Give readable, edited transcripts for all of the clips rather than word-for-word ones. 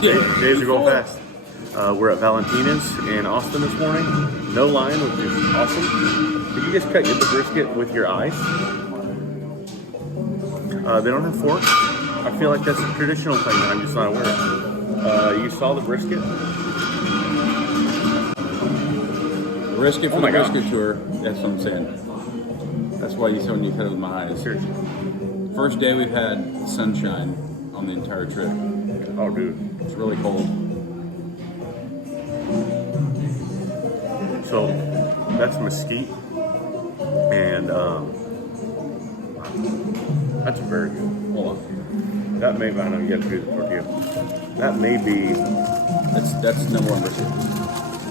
Days are going fast. We're at Valentina's in Austin this morning. No line, which is awesome. Did you just cut the brisket with your eyes? They don't have forks. I feel like that's a traditional thing that I'm just not aware of. You saw the brisket? Brisket for the brisket tour. That's what I'm saying. That's why you saw when you cut it with my eyes. Seriously. First day we've had sunshine on the entire trip. Oh, dude. It's really cold. So, that's mesquite. And, that's very good. Hold on. That may be, I know you got to do the tortilla. That may be. That's the number one brisket.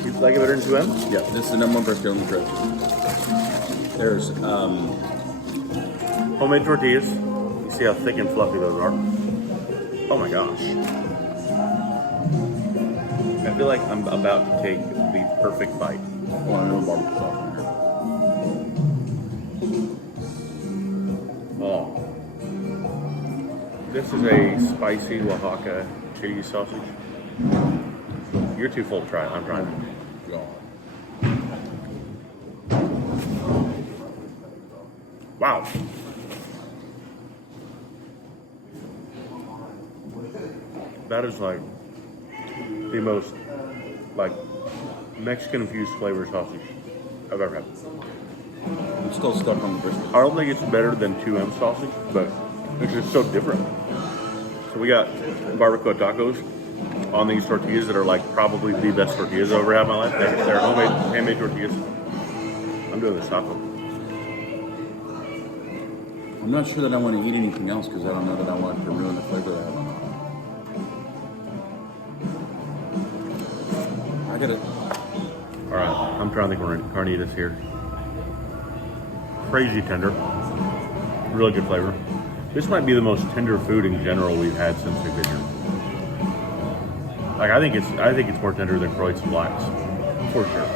You like it better than 2M? Yeah, this is the number one brisket on the trip. There's homemade tortillas. You see how thick and fluffy those are. Oh my gosh. I feel like I'm about to take the perfect bite. Oh, I know barbecue sauce in here. Oh. This is a spicy Oaxaca cheese sausage. You're too full to try it. I'm trying it. Wow. That is like the most like Mexican infused flavor sausage I've ever had. I'm still stuck on the brisket. I don't think it's better than 2M sausage, but it's just so different. So we got barbacoa tacos on these tortillas that are like probably the best tortillas I've ever had in my life. They're homemade, handmade tortillas. I'm doing this taco. I'm not sure that I want to eat anything else because I don't know that I want to ruin the flavor of that one. I got it. All right, I'm trying to think we're in carnitas here. Crazy tender, really good flavor. This might be the most tender food in general we've had since we've been here. Like I think it's more tender than Croats and Blacks, for sure.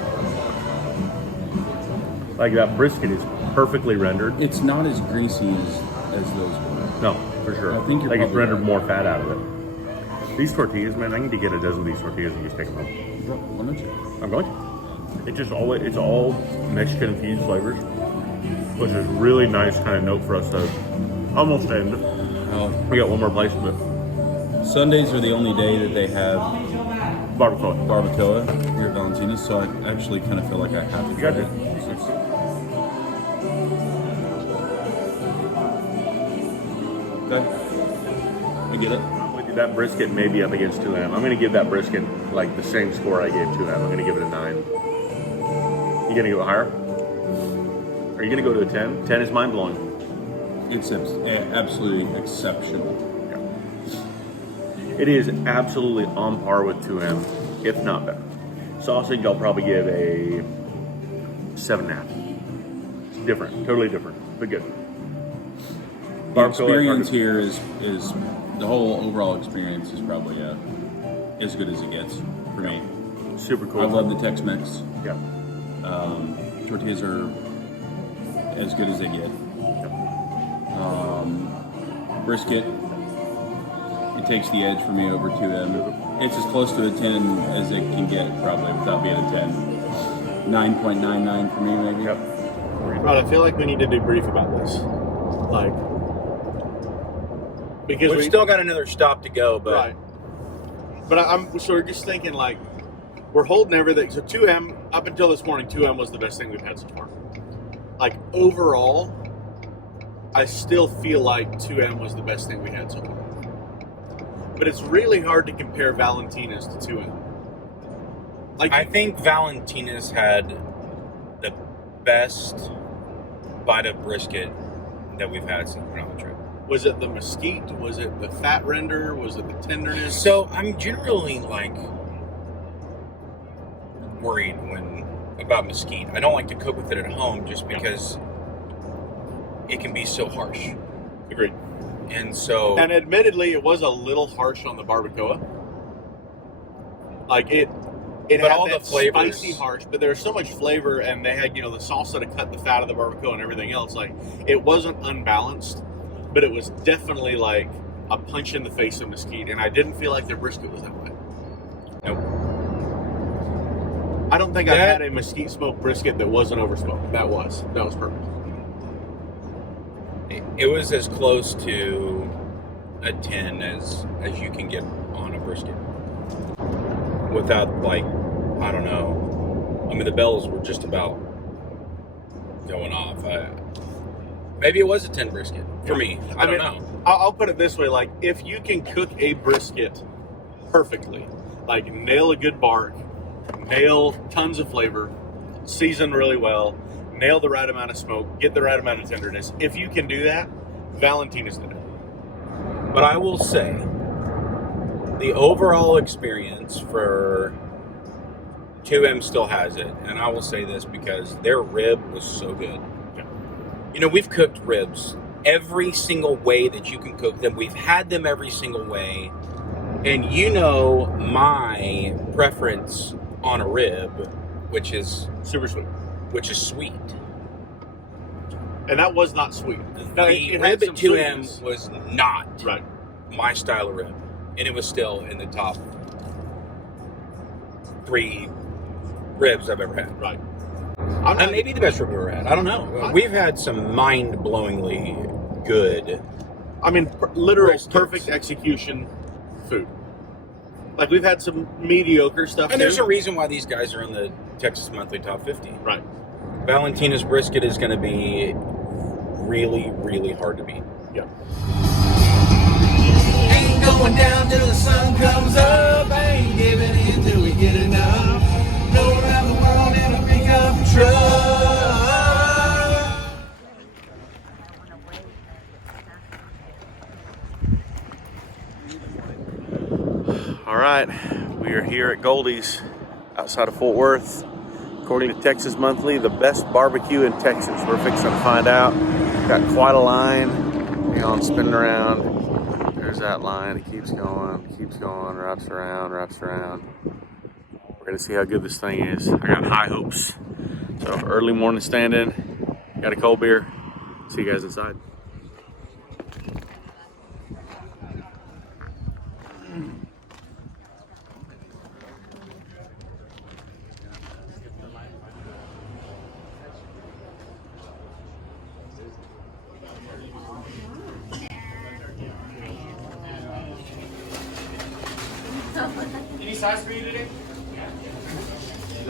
Like that brisket is perfectly rendered. It's not as greasy as those were. No, for sure. I think you're like it's rendered right. more fat out of it. These tortillas, man, I need to get a dozen of these tortillas and just take them home. Why don't you? I'm going to. It's all Mexican infused flavors, which is really nice kind of note for us to almost end. We got one more place, but Sundays are the only day that they have barbacoa here at Valentina, so I actually kind of feel like I have to try it. Okay. You get it? That brisket may be up against 2M. I'm going to give that brisket like the same score I gave 2M. I'm going to give it a 9. You going to go higher? Are you going to go to a 10? 10 is mind-blowing. It's absolutely exceptional. Yeah. It is absolutely on par with 2M, if not better. Sausage, I'll probably give a 7.5. It's different, totally different, but good. The experience here is the whole overall experience is probably as good as it gets for me. Super cool. I love the Tex-Mex. Yeah. Tortillas are as good as they get. Brisket, it takes the edge for me over 2M. It's as close to a 10 as it can get, probably, without being a 10. 9.99 for me, maybe. Yep. Right, I feel like we need to debrief about this. Like, because We've still got another stop to go, but right. But so we're just thinking like we're holding everything. So 2M up until this morning, 2M was the best thing we've had so far. Like overall, I still feel like 2M was the best thing we had so far. But it's really hard to compare Valentina's to 2M. Like I think Valentina's had the best bite of brisket that we've had since we've been on the trip. Was it the mesquite? Was it the fat render? Was it the tenderness? So I'm generally worried about mesquite. I don't like to cook with it at home just because it can be so harsh. Agreed. And admittedly, it was a little harsh on the barbacoa. Like it but had all that the flavors, spicy harsh, but there was so much flavor, and they had the salsa to cut the fat of the barbacoa and everything else. Like it wasn't unbalanced, but it was definitely like a punch in the face of mesquite, and I didn't feel like their brisket was that way. Nope. I don't think I've had a mesquite smoked brisket that wasn't oversmoked. That was perfect. It was as close to a 10 as you can get on a brisket. Without, like, I don't know. I mean, the bells were just about going off. Maybe it was a 10 brisket for me. I don't know. I'll put it this way. Like, if you can cook a brisket perfectly, like nail a good bark, nail tons of flavor, season really well, nail the right amount of smoke, get the right amount of tenderness. If you can do that, Valentina's did it. But I will say, the overall experience for 2M still has it. And I will say this because their rib was so good. Yeah. You know, we've cooked ribs every single way that you can cook them. We've had them every single way. And you know my preference on a rib, which is Super sweet. which is sweet. And that was not sweet. No, The it rib had at some 2M sweetness. was not Right. my style of rib. And it was still in the top 3 ribs I've ever had. Right. And maybe the best rib we've ever had. I don't know. We've had some mind-blowingly good. I mean, literal Briskets. perfect execution food. Like, we've had some mediocre stuff. And there's too. a reason why these guys are in the Texas Monthly Top 50. Right. Valentina's brisket is going to be really, really hard to beat. Yeah. Ain't going down till the sun comes up. Ain't giving in till we get enough. Go around the world in a pickup truck. All right, we are here at Goldies outside of Fort Worth. According to Texas Monthly, the best barbecue in Texas. We're fixing to find out. Got quite a line. Hang on, spinning around. There's that line. It keeps going, wraps around, wraps around. We're gonna see how good this thing is. I got high hopes. So early morning stand-in. Got a cold beer. See you guys inside. Any size for you today?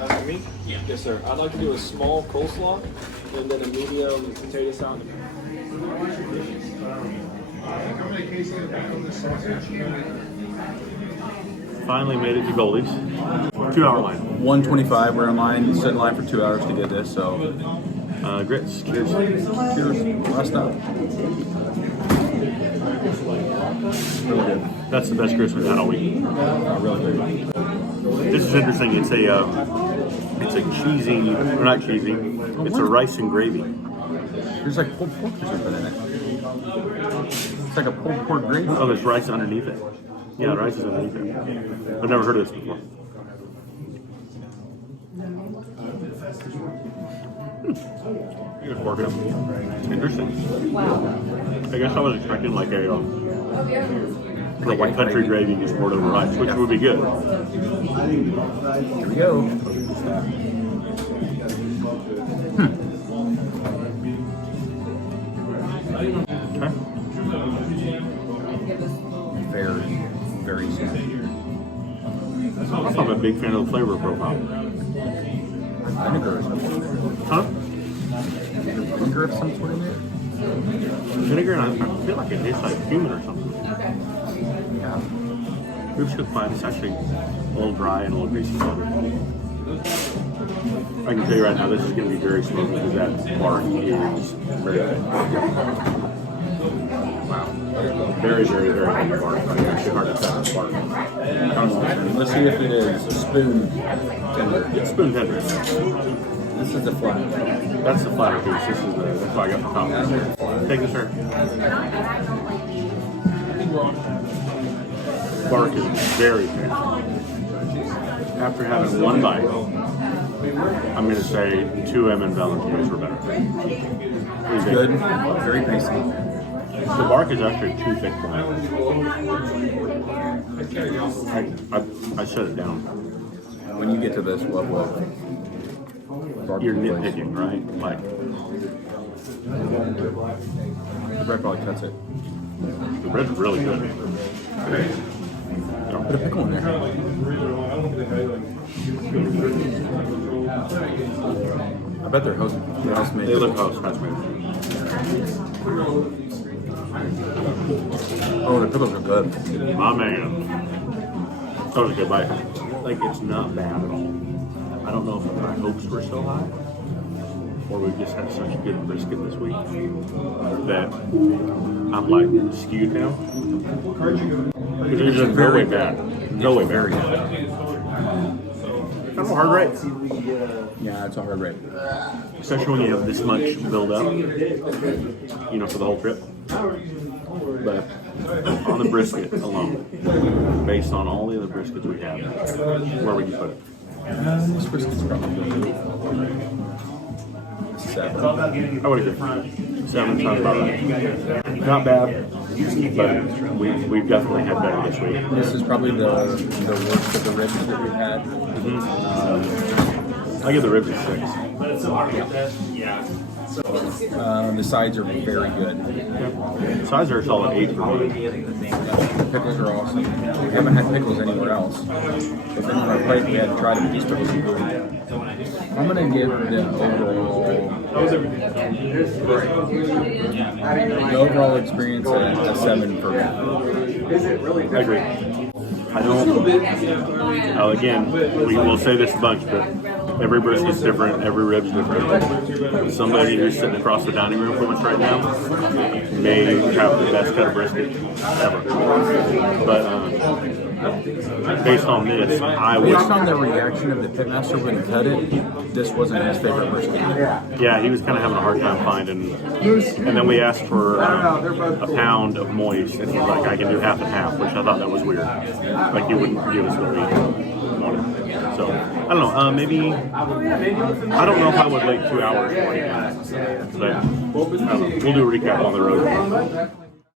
For me? Yes, sir. I'd like to do a small coleslaw and then a medium potato salad. Finally made it to Goldies. 2-hour line. 125. We're in line. Stood in line for 2 hours to get this. So, Grits. Cheers. cheers. Last up. Really good. That's the best grits we've had all week. Really good. This is interesting. It's a cheesy, or not cheesy. It's a rice and gravy. There's like pulled pork or something in it. It's like a pulled pork gravy. Oh, there's rice underneath it. Yeah, the rice is underneath it. I've never heard of this before. Just working up. Interesting. I guess I was expecting like a white country gravy just poured over rice, which would be good. Here we go. Okay. Very, very good. I'm a big fan of the flavor profile. Vinegar or something. Huh? Vinegar of some sort in there? Vinegar, and I feel like it tastes like cumin or something. Yeah. Ribs cooked fine. It's actually a little dry and a little greasy. I can tell you right now, this is going to be very smooth because that bark is very good. Wow. Very, very, very heavy bark. It's actually hard to tell the bark. Let's see if it is a spoon tender. It's spoon tender. This is the flat. That's the flatter piece. This is that's why I got the top. Thank you, sir. Bark is very thin. After having one bite, I'm going to say 2M and Valentines were better. It's good. Very greasy. The bark is actually too thick for me. I shut it down. When you get to this level of You're barbecue place, nitpicking, right? Like, the bread probably cuts it. the bread's really good. Put a pickle in there. I bet they're house made. They look house made. Oh, the pickles are good. My man. That was a good bite. Like, it's not bad at all. I don't know if my hopes were so high, or we just had such a good brisket this week that I'm like skewed now. It isn't no way bad. No way bad. Kind of a hard rate. Yeah, it's a hard rate. Especially when you have this much build up, you know, for the whole trip. But on the brisket alone, based on all the other briskets we have, where would you put it? This brisket's probably 7. I would agree. 7 sounds about right. Not bad, but we've definitely had better this week. This is probably the worst of the ribs that we've had. I give the ribs a 6. The sides are very good. Sides are a solid 8 for me. The pickles are awesome. We haven't had pickles anywhere else. If on our plate we had to try to these pickles. I'm gonna give the overall experience a 7 for me. I agree. I don't. Again, we will say this a bunch, but every brisket's different, every rib's different. Somebody who's sitting across the dining room from us right now may have the best cut of brisket ever. But based on this, I would. Based on the reaction of the pitmaster when he cut it, this wasn't his favorite brisket. Yeah, he was kind of having a hard time finding. And then we asked for a pound of moist, and he's like, I can do half and half, which I thought that was weird. Like, he wouldn't give us what we wanted. So, I don't know, maybe, I don't know if I would wait 2 hours, 20 minutes. But, I don't know, we'll do a recap on the road.